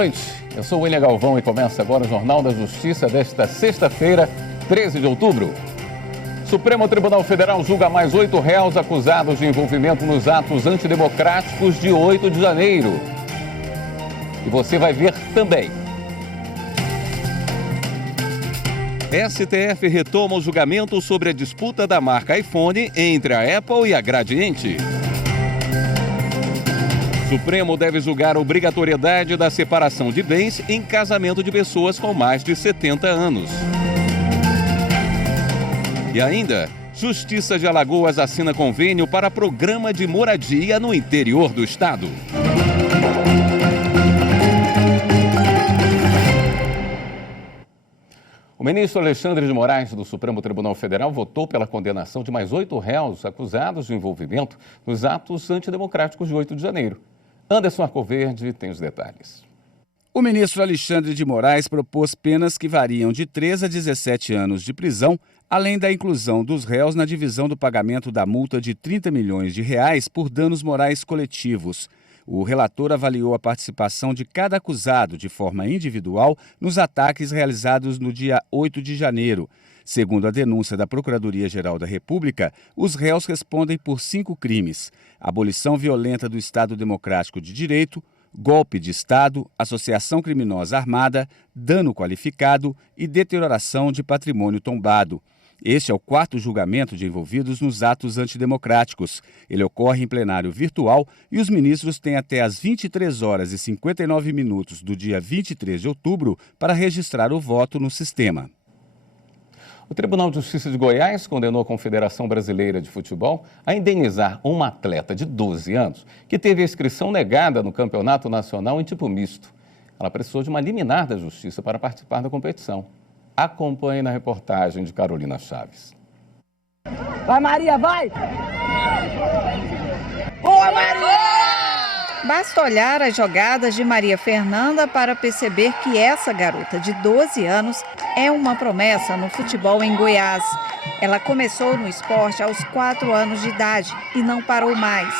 noite. Eu sou o William Galvão e começa agora o Jornal da Justiça desta sexta-feira, 13 de outubro. Supremo Tribunal Federal julga mais 8 réus acusados de envolvimento nos atos antidemocráticos de 8 de janeiro. E você vai ver também. STF retoma o julgamento sobre a disputa da marca iPhone entre a Apple e a Gradiente. Supremo deve julgar a obrigatoriedade da separação de bens em casamento de pessoas com mais de 70 anos. E ainda, Justiça de Alagoas assina convênio para programa de moradia no interior do estado. O ministro Alexandre de Moraes, do Supremo Tribunal Federal, votou pela condenação de mais 8 réus acusados de envolvimento nos atos antidemocráticos de 8 de janeiro. Anderson Arcoverde tem os detalhes. O ministro Alexandre de Moraes propôs penas que variam de 3 a 17 anos de prisão, além da inclusão dos réus na divisão do pagamento da multa de 30 milhões de reais por danos morais coletivos. O relator avaliou a participação de cada acusado de forma individual nos ataques realizados no dia 8 de janeiro. Segundo a denúncia da Procuradoria-Geral da República, os réus respondem por 5 crimes: abolição violenta do Estado Democrático de Direito, golpe de Estado, associação criminosa armada, dano qualificado e deterioração de patrimônio tombado. Este é o 4º julgamento de envolvidos nos atos antidemocráticos. Ele ocorre em plenário virtual e os ministros têm até às 23 horas e 59 minutos do dia 23 de outubro para registrar o voto no sistema. O Tribunal de Justiça de Goiás condenou a Confederação Brasileira de Futebol a indenizar uma atleta de 12 anos que teve a inscrição negada no Campeonato Nacional em tipo misto. Ela precisou de uma liminar da Justiça para participar da competição. Acompanhe na reportagem de Carolina Chaves. Vai, Maria, vai! Boa, Maria! Basta olhar as jogadas de Maria Fernanda para perceber que essa garota de 12 anos é uma promessa no futebol em Goiás. Ela começou no esporte aos 4 anos de idade e não parou mais.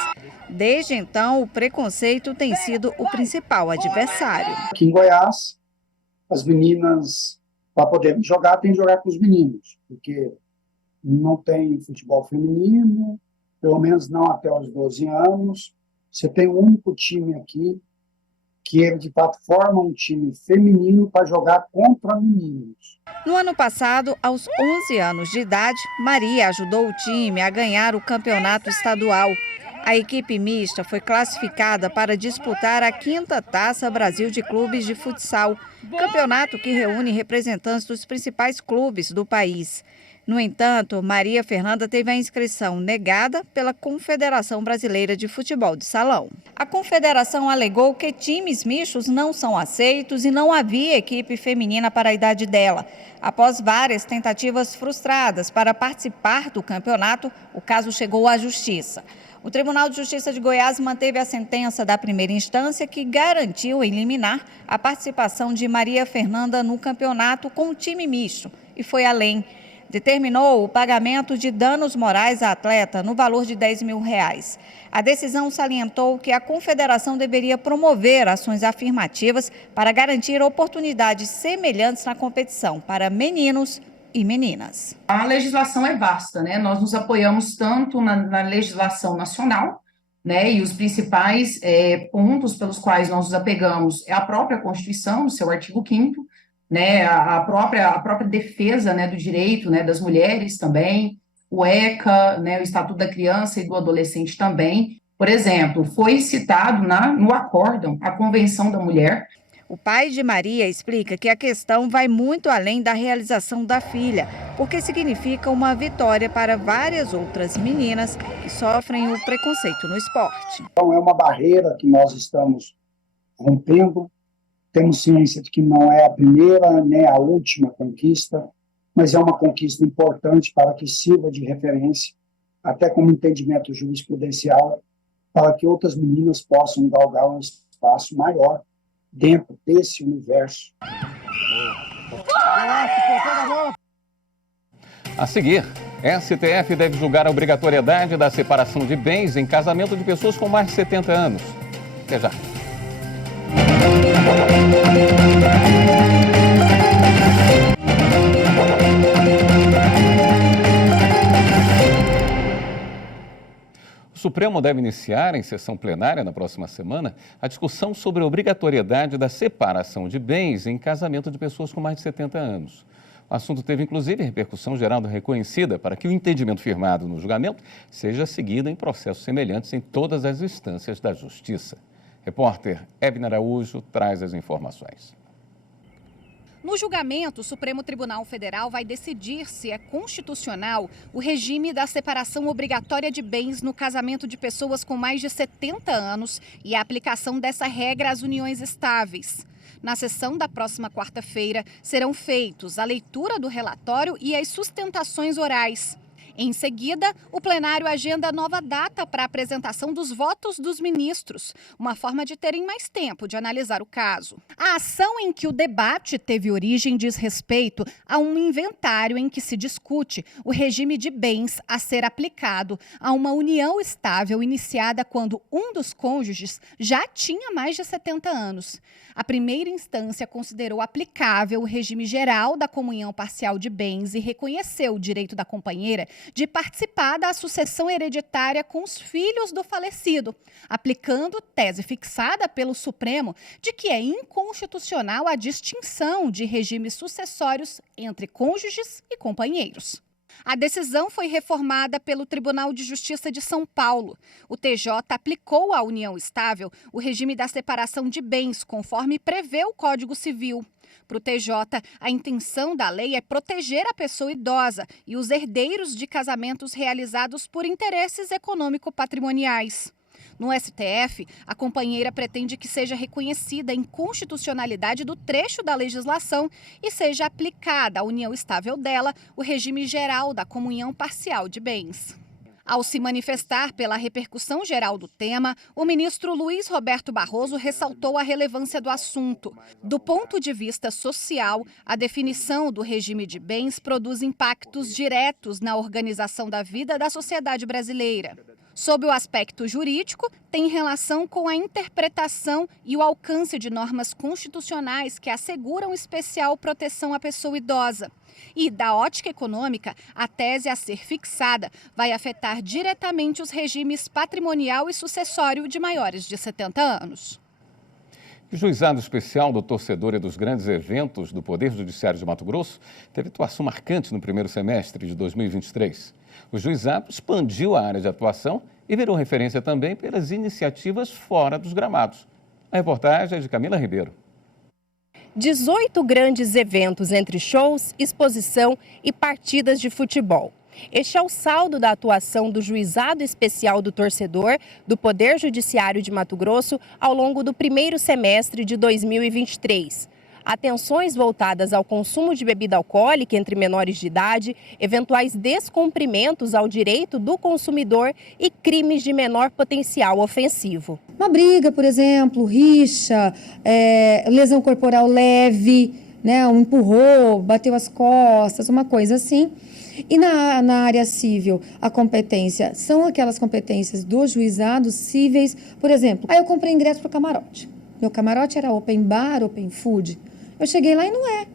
Desde então, o preconceito tem sido o principal adversário. Aqui em Goiás, as meninas, para poderem jogar, tem que jogar com os meninos, porque não tem futebol feminino, pelo menos não até os 12 anos. Você tem um único time aqui que ele, de fato, forma um time feminino para jogar contra meninos. No ano passado, aos 11 anos de idade, Maria ajudou o time a ganhar o campeonato estadual. A equipe mista foi classificada para disputar a 5ª Taça Brasil de Clubes de Futsal, campeonato que reúne representantes dos principais clubes do país. No entanto, Maria Fernanda teve a inscrição negada pela Confederação Brasileira de Futebol de Salão. A confederação alegou que times mistos não são aceitos e não havia equipe feminina para a idade dela. Após várias tentativas frustradas para participar do campeonato, o caso chegou à Justiça. O Tribunal de Justiça de Goiás manteve a sentença da primeira instância que garantiu em liminar a participação de Maria Fernanda no campeonato com o time misto e foi além. Determinou o pagamento de danos morais à atleta no valor de R$10 mil. A decisão salientou que a confederação deveria promover ações afirmativas para garantir oportunidades semelhantes na competição para meninos e meninas. A legislação é vasta, né? Nós nos apoiamos tanto na legislação nacional, né? E os principais pontos pelos quais nós nos apegamos é a própria Constituição, no seu artigo 5º, né, a própria defesa, né, do direito, né, das mulheres também, o ECA, né, o Estatuto da Criança e do Adolescente também. Por exemplo, foi citado no acórdão a Convenção da Mulher. O pai de Maria explica que a questão vai muito além da realização da filha, porque significa uma vitória para várias outras meninas que sofrem o preconceito no esporte. Então, é uma barreira que nós estamos rompendo. Temos ciência de que não é a primeira nem a última conquista, mas é uma conquista importante para que sirva de referência, até como entendimento jurisprudencial, para que outras meninas possam galgar um espaço maior dentro desse universo. A seguir, STF deve julgar a obrigatoriedade da separação de bens em casamento de pessoas com mais de 70 anos. Até já. Supremo deve iniciar em sessão plenária na próxima semana a discussão sobre a obrigatoriedade da separação de bens em casamento de pessoas com mais de 70 anos. O assunto teve, inclusive, repercussão geral reconhecida para que o entendimento firmado no julgamento seja seguido em processos semelhantes em todas as instâncias da Justiça. Repórter Ebner Araújo traz as informações. No julgamento, o Supremo Tribunal Federal vai decidir se é constitucional o regime da separação obrigatória de bens no casamento de pessoas com mais de 70 anos e a aplicação dessa regra às uniões estáveis. Na sessão da próxima quarta-feira, serão feitos a leitura do relatório e as sustentações orais. Em seguida, o plenário agenda nova data para a apresentação dos votos dos ministros, uma forma de terem mais tempo de analisar o caso. A ação em que o debate teve origem diz respeito a um inventário em que se discute o regime de bens a ser aplicado a uma união estável iniciada quando um dos cônjuges já tinha mais de 70 anos. A primeira instância considerou aplicável o regime geral da comunhão parcial de bens e reconheceu o direito da companheira de participar da sucessão hereditária com os filhos do falecido, aplicando tese fixada pelo Supremo de que é inconstitucional a distinção de regimes sucessórios entre cônjuges e companheiros. A decisão foi reformada pelo Tribunal de Justiça de São Paulo. O TJ aplicou à união estável o regime da separação de bens, conforme prevê o Código Civil. Para o TJ, a intenção da lei é proteger a pessoa idosa e os herdeiros de casamentos realizados por interesses econômico-patrimoniais. No STF, a companheira pretende que seja reconhecida a inconstitucionalidade do trecho da legislação e seja aplicada à união estável dela o regime geral da comunhão parcial de bens. Ao se manifestar pela repercussão geral do tema, o ministro Luiz Roberto Barroso ressaltou a relevância do assunto. Do ponto de vista social, a definição do regime de bens produz impactos diretos na organização da vida da sociedade brasileira. Sob o aspecto jurídico, tem relação com a interpretação e o alcance de normas constitucionais que asseguram especial proteção à pessoa idosa. E, da ótica econômica, a tese a ser fixada vai afetar diretamente os regimes patrimonial e sucessório de maiores de 70 anos. O Juizado Especial do Torcedor e dos Grandes Eventos do Poder Judiciário de Mato Grosso teve atuação marcante no primeiro semestre de 2023. O juizado expandiu a área de atuação e virou referência também pelas iniciativas fora dos gramados. A reportagem é de Camila Ribeiro. 18 grandes eventos entre shows, exposição e partidas de futebol. Este é o saldo da atuação do Juizado Especial do Torcedor do Poder Judiciário de Mato Grosso ao longo do primeiro semestre de 2023. Atenções voltadas ao consumo de bebida alcoólica entre menores de idade, eventuais descumprimentos ao direito do consumidor e crimes de menor potencial ofensivo. Uma briga, por exemplo, rixa, lesão corporal leve, né, um empurrou, bateu as costas, uma coisa assim. E na área civil, a competência são aquelas competências dos juizados cíveis. Por exemplo, eu comprei ingresso para o camarote. Meu camarote era open bar, open food. Eu cheguei lá e não é.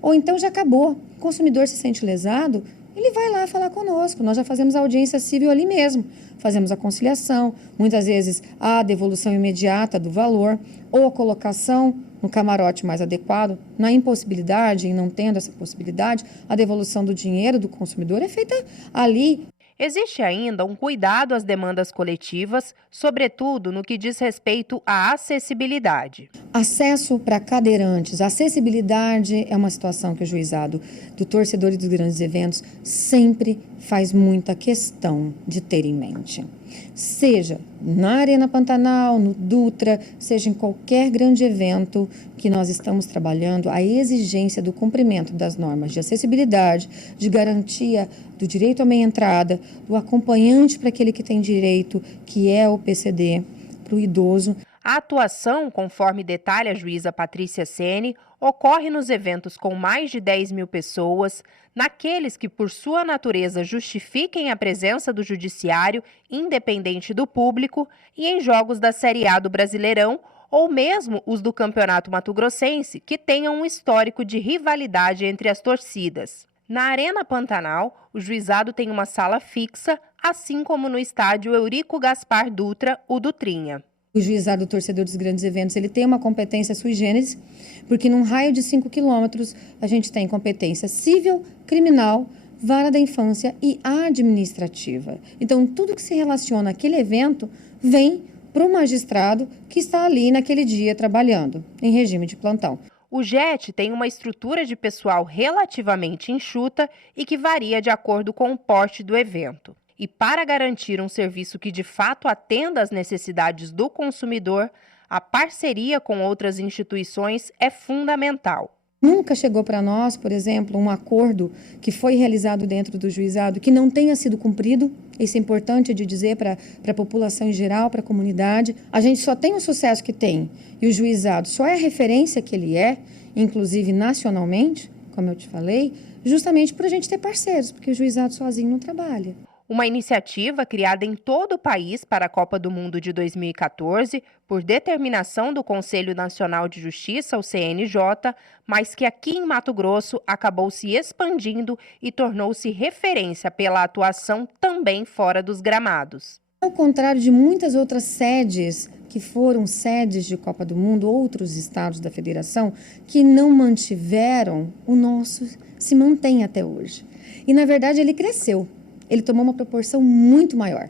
Ou então já acabou. O consumidor se sente lesado, ele vai lá falar conosco. Nós já fazemos a audiência civil ali mesmo. Fazemos a conciliação, muitas vezes a devolução imediata do valor ou a colocação no camarote mais adequado. Na impossibilidade, e não tendo essa possibilidade, a devolução do dinheiro do consumidor é feita ali. Existe ainda um cuidado às demandas coletivas, sobretudo no que diz respeito à acessibilidade. Acesso para cadeirantes, acessibilidade é uma situação que o juizado do torcedor e dos grandes eventos sempre faz muita questão de ter em mente. Seja na Arena Pantanal, no Dutra, seja em qualquer grande evento que nós estamos trabalhando, a exigência do cumprimento das normas de acessibilidade, de garantia do direito à meia entrada, do acompanhante para aquele que tem direito, que é o PCD, para o idoso. A atuação, conforme detalha a juíza Patrícia Sene, ocorre nos eventos com mais de 10 mil pessoas, naqueles que, por sua natureza, justifiquem a presença do judiciário, independente do público, e em jogos da Série A do Brasileirão, ou mesmo os do Campeonato Mato Grossense, que tenham um histórico de rivalidade entre as torcidas. Na Arena Pantanal, o juizado tem uma sala fixa, assim como no estádio Eurico Gaspar Dutra, o Dutrinha. O juizado torcedor dos grandes eventos, ele tem uma competência sui generis, porque num raio de 5 quilômetros a gente tem competência civil, criminal, vara da infância e administrativa. Então, tudo que se relaciona àquele evento vem para o magistrado que está ali naquele dia trabalhando, em regime de plantão. O JET tem uma estrutura de pessoal relativamente enxuta e que varia de acordo com o porte do evento. E para garantir um serviço que de fato atenda às necessidades do consumidor, a parceria com outras instituições é fundamental. Nunca chegou para nós, por exemplo, um acordo que foi realizado dentro do juizado que não tenha sido cumprido. Isso é importante de dizer para a população em geral, para a comunidade. A gente só tem o sucesso que tem e o juizado só é a referência que ele é, inclusive nacionalmente, como eu te falei, justamente por a gente ter parceiros, porque o juizado sozinho não trabalha. Uma iniciativa criada em todo o país para a Copa do Mundo de 2014, por determinação do Conselho Nacional de Justiça, o CNJ, mas que aqui em Mato Grosso acabou se expandindo e tornou-se referência pela atuação também fora dos gramados. Ao contrário de muitas outras sedes que foram sedes de Copa do Mundo, outros estados da federação que não mantiveram, o nosso se mantém até hoje. E, na verdade, ele cresceu. Ele tomou uma proporção muito maior,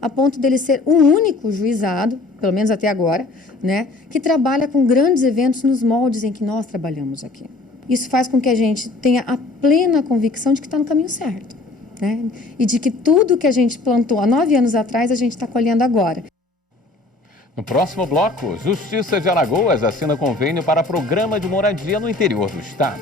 a ponto dele ser o único juizado, pelo menos até agora, né, que trabalha com grandes eventos nos moldes em que nós trabalhamos aqui. Isso faz com que a gente tenha a plena convicção de que está no caminho certo, né, e de que tudo que a gente plantou há 9 anos atrás, a gente está colhendo agora. No próximo bloco, Justiça de Alagoas assina convênio para programa de moradia no interior do estado.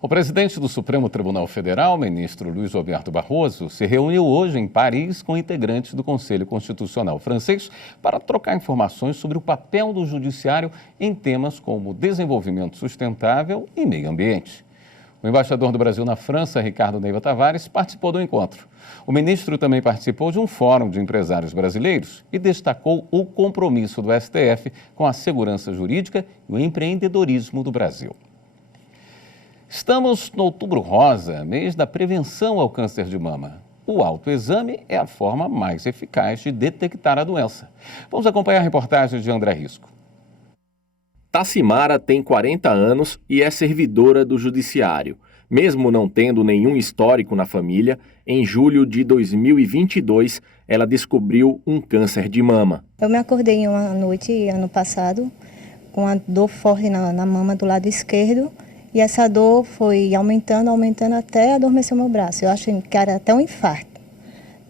O presidente do Supremo Tribunal Federal, ministro Luiz Roberto Barroso, se reuniu hoje em Paris com integrantes do Conselho Constitucional francês para trocar informações sobre o papel do judiciário em temas como desenvolvimento sustentável e meio ambiente. O embaixador do Brasil na França, Ricardo Neiva Tavares, participou do encontro. O ministro também participou de um fórum de empresários brasileiros e destacou o compromisso do STF com a segurança jurídica e o empreendedorismo do Brasil. Estamos no Outubro Rosa, mês da prevenção ao câncer de mama. O autoexame é a forma mais eficaz de detectar a doença. Vamos acompanhar a reportagem de André Risco. Tassimara tem 40 anos e é servidora do Judiciário. Mesmo não tendo nenhum histórico na família, em julho de 2022, ela descobriu um câncer de mama. Eu me acordei uma noite, ano passado, com uma dor forte na mama do lado esquerdo. E essa dor foi aumentando até adormecer o meu braço. Eu achei que era até um infarto.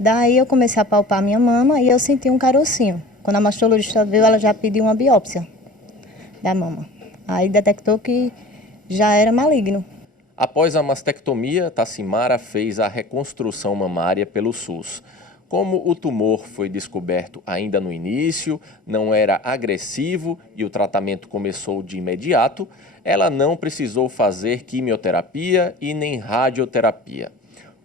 Daí eu comecei a palpar minha mama e eu senti um carocinho. Quando a mastologista veio, ela já pediu uma biópsia da mama. Aí detectou que já era maligno. Após a mastectomia, Tassimara fez a reconstrução mamária pelo SUS. Como o tumor foi descoberto ainda no início, não era agressivo e o tratamento começou de imediato, ela não precisou fazer quimioterapia e nem radioterapia.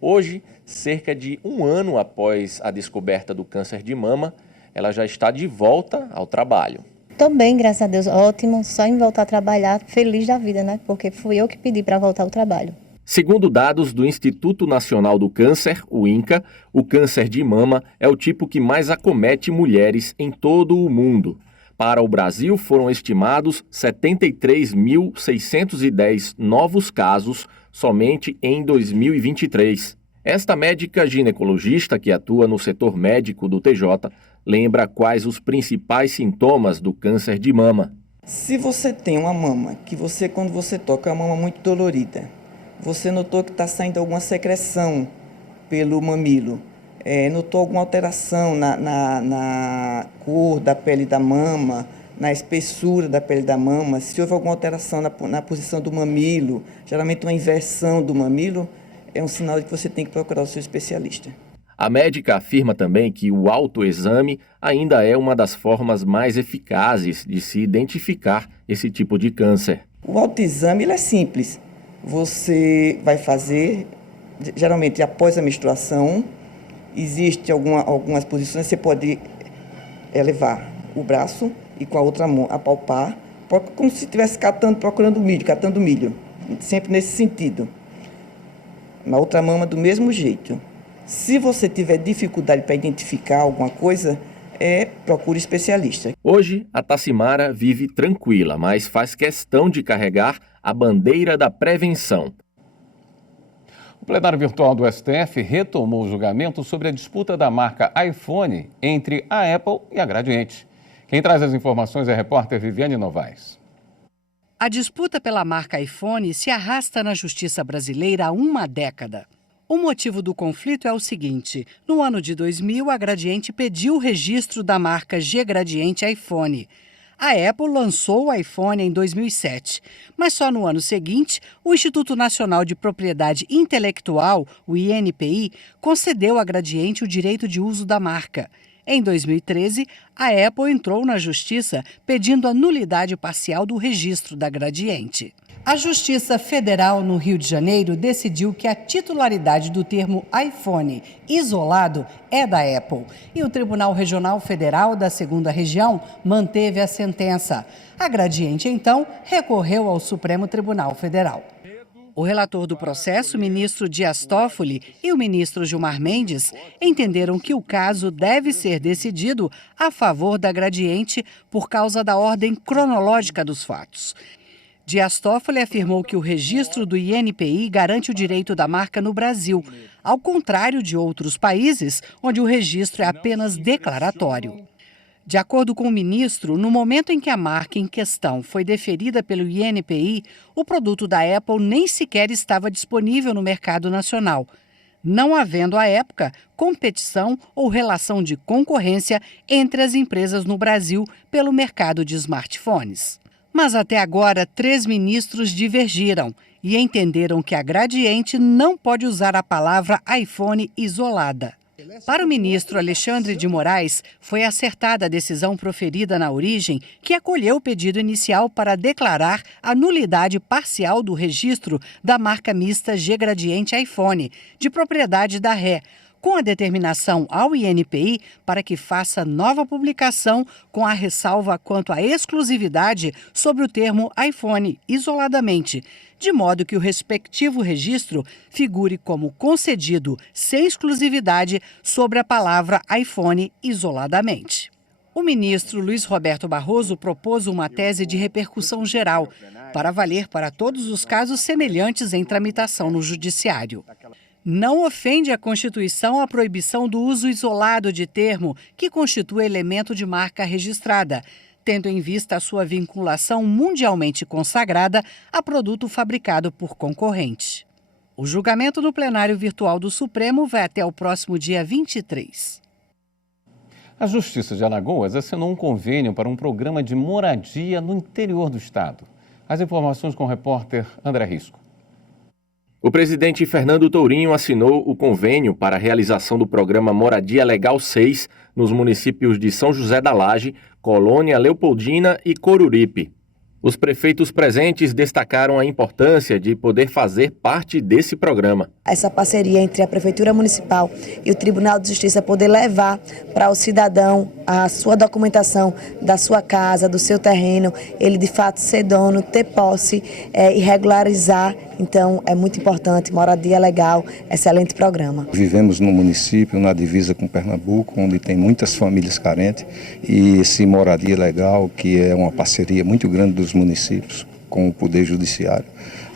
Hoje, cerca de 1 ano após a descoberta do câncer de mama, ela já está de volta ao trabalho. Estou bem, graças a Deus, ótimo, só em voltar a trabalhar, feliz da vida, né? Porque fui eu que pedi para voltar ao trabalho. Segundo dados do Instituto Nacional do Câncer, o INCA, o câncer de mama é o tipo que mais acomete mulheres em todo o mundo. Para o Brasil, foram estimados 73.610 novos casos somente em 2023. Esta médica ginecologista que atua no setor médico do TJ lembra quais os principais sintomas do câncer de mama. Se você tem uma mama, quando você toca a mama muito dolorida, você notou que está saindo alguma secreção pelo mamilo, notou alguma alteração na cor da pele da mama, na espessura da pele da mama, se houve alguma alteração na posição do mamilo, geralmente uma inversão do mamilo, é um sinal de que você tem que procurar o seu especialista. A médica afirma também que o autoexame ainda é uma das formas mais eficazes de se identificar esse tipo de câncer. O autoexame ele é simples. Você vai fazer, geralmente após a menstruação, Existem algumas posições que você pode elevar o braço e com a outra mão apalpar, como se estivesse procurando milho, catando milho, sempre nesse sentido. Na outra mão, do mesmo jeito. Se você tiver dificuldade para identificar alguma coisa, procure especialista. Hoje, a Tassimara vive tranquila, mas faz questão de carregar a bandeira da prevenção. O plenário virtual do STF retomou o julgamento sobre a disputa da marca iPhone entre a Apple e a Gradiente. Quem traz as informações é a repórter Viviane Novaes. A disputa pela marca iPhone se arrasta na justiça brasileira há uma década. O motivo do conflito é o seguinte: no ano de 2000, a Gradiente pediu o registro da marca G-Gradiente iPhone. A Apple lançou o iPhone em 2007, mas só no ano seguinte, o Instituto Nacional de Propriedade Intelectual, o INPI, concedeu à Gradiente o direito de uso da marca. Em 2013, a Apple entrou na justiça pedindo a nulidade parcial do registro da Gradiente. A Justiça Federal no Rio de Janeiro decidiu que a titularidade do termo iPhone isolado é da Apple. E o Tribunal Regional Federal da 2ª Região manteve a sentença. A Gradiente, então, recorreu ao Supremo Tribunal Federal. O relator do processo, o ministro Dias Toffoli, e o ministro Gilmar Mendes entenderam que o caso deve ser decidido a favor da Gradiente por causa da ordem cronológica dos fatos. Dias Toffoli afirmou que o registro do INPI garante o direito da marca no Brasil, ao contrário de outros países, onde o registro é apenas declaratório. De acordo com o ministro, no momento em que a marca em questão foi deferida pelo INPI, o produto da Apple nem sequer estava disponível no mercado nacional, não havendo à época competição ou relação de concorrência entre as empresas no Brasil pelo mercado de smartphones. Mas até agora, 3 ministros divergiram e entenderam que a Gradiente não pode usar a palavra iPhone isolada. Para o ministro Alexandre de Moraes, foi acertada a decisão proferida na origem, que acolheu o pedido inicial para declarar a nulidade parcial do registro da marca mista G-Gradiente iPhone, de propriedade da Ré, com a determinação ao INPI para que faça nova publicação com a ressalva quanto à exclusividade sobre o termo iPhone isoladamente, de modo que o respectivo registro figure como concedido sem exclusividade sobre a palavra iPhone isoladamente. O ministro Luiz Roberto Barroso propôs uma tese de repercussão geral para valer para todos os casos semelhantes em tramitação no Judiciário. Não ofende a Constituição a proibição do uso isolado de termo que constitui elemento de marca registrada, tendo em vista a sua vinculação mundialmente consagrada a produto fabricado por concorrente. O julgamento no plenário virtual do Supremo vai até o próximo dia 23. A Justiça de Alagoas assinou um convênio para um programa de moradia no interior do estado. As informações com o repórter André Risco. O presidente Fernando Tourinho assinou o convênio para a realização do programa Moradia Legal 6 nos municípios de São José da Laje, Colônia Leopoldina e Coruripe. Os prefeitos presentes destacaram a importância de poder fazer parte desse programa. Essa parceria entre a Prefeitura Municipal e o Tribunal de Justiça poder levar para o cidadão a sua documentação da sua casa, do seu terreno, ele de fato ser dono, ter posse e regularizar. Então é muito importante, Moradia Legal, excelente programa. Vivemos no município, na divisa com Pernambuco, onde tem muitas famílias carentes, e esse Moradia Legal, que é uma parceria muito grande dos municípios com o Poder Judiciário,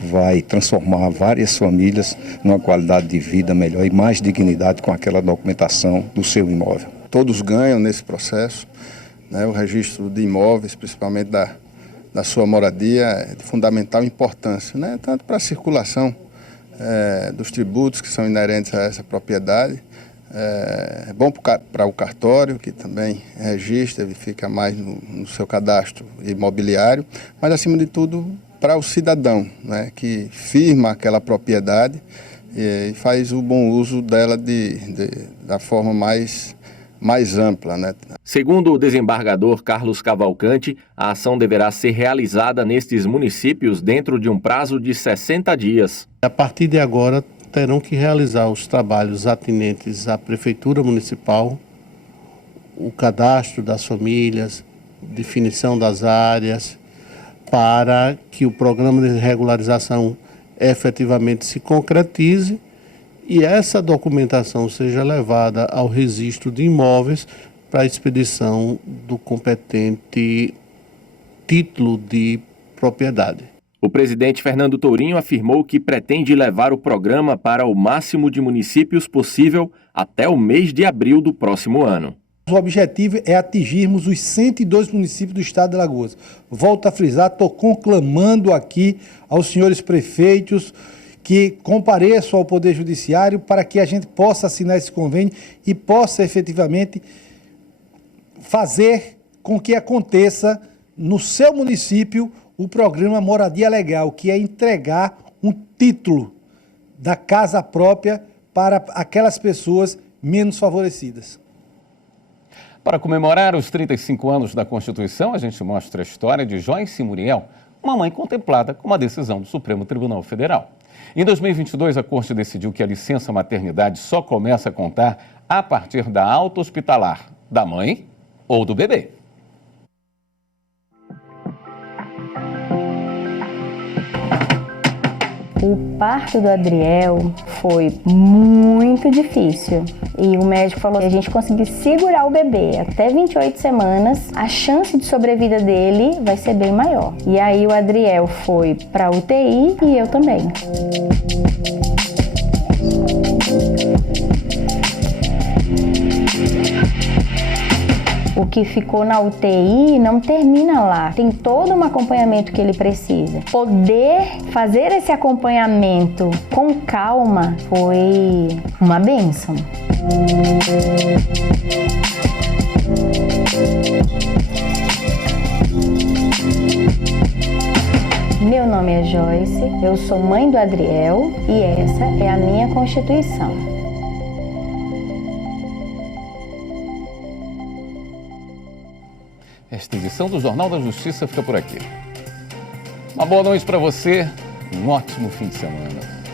vai transformar várias famílias numa qualidade de vida melhor e mais dignidade com aquela documentação do seu imóvel. Todos ganham nesse processo, né? O registro de imóveis, principalmente da sua moradia, é de fundamental importância, né? Tanto para a circulação dos tributos que são inerentes a essa propriedade, é bom para o cartório, que também registra e fica mais no seu cadastro imobiliário, mas acima de tudo para o cidadão, né, que firma aquela propriedade e faz o bom uso dela da forma mais ampla, né? Segundo o desembargador Carlos Cavalcante, a ação deverá ser realizada nestes municípios dentro de um prazo de 60 dias. A partir de agora, terão que realizar os trabalhos atinentes à Prefeitura Municipal, o cadastro das famílias, definição das áreas, para que o programa de regularização efetivamente se concretize e essa documentação seja levada ao registro de imóveis para a expedição do competente título de propriedade. O presidente Fernando Tourinho afirmou que pretende levar o programa para o máximo de municípios possível até o mês de abril do próximo ano. O objetivo é atingirmos os 102 municípios do estado de Alagoas. Volto a frisar, estou conclamando aqui aos senhores prefeitos que compareçam ao Poder Judiciário para que a gente possa assinar esse convênio e possa efetivamente fazer com que aconteça no seu município o programa Moradia Legal, que é entregar um título da casa própria para aquelas pessoas menos favorecidas. Para comemorar os 35 anos da Constituição, a gente mostra a história de Joyce Muriel, uma mãe contemplada com uma decisão do Supremo Tribunal Federal. Em 2022, a Corte decidiu que a licença maternidade só começa a contar a partir da alta hospitalar da mãe ou do bebê. O parto do Adriel foi muito difícil e o médico falou que a gente conseguir segurar o bebê até 28 semanas, a chance de sobrevida dele vai ser bem maior. E aí o Adriel foi para UTI e eu também. O que ficou na UTI não termina lá. Tem todo um acompanhamento que ele precisa. Poder fazer esse acompanhamento com calma foi uma bênção. Meu nome é Joyce, eu sou mãe do Adriel e essa é a minha Constituição. Esta edição do Jornal da Justiça fica por aqui. Uma boa noite para você, um ótimo fim de semana.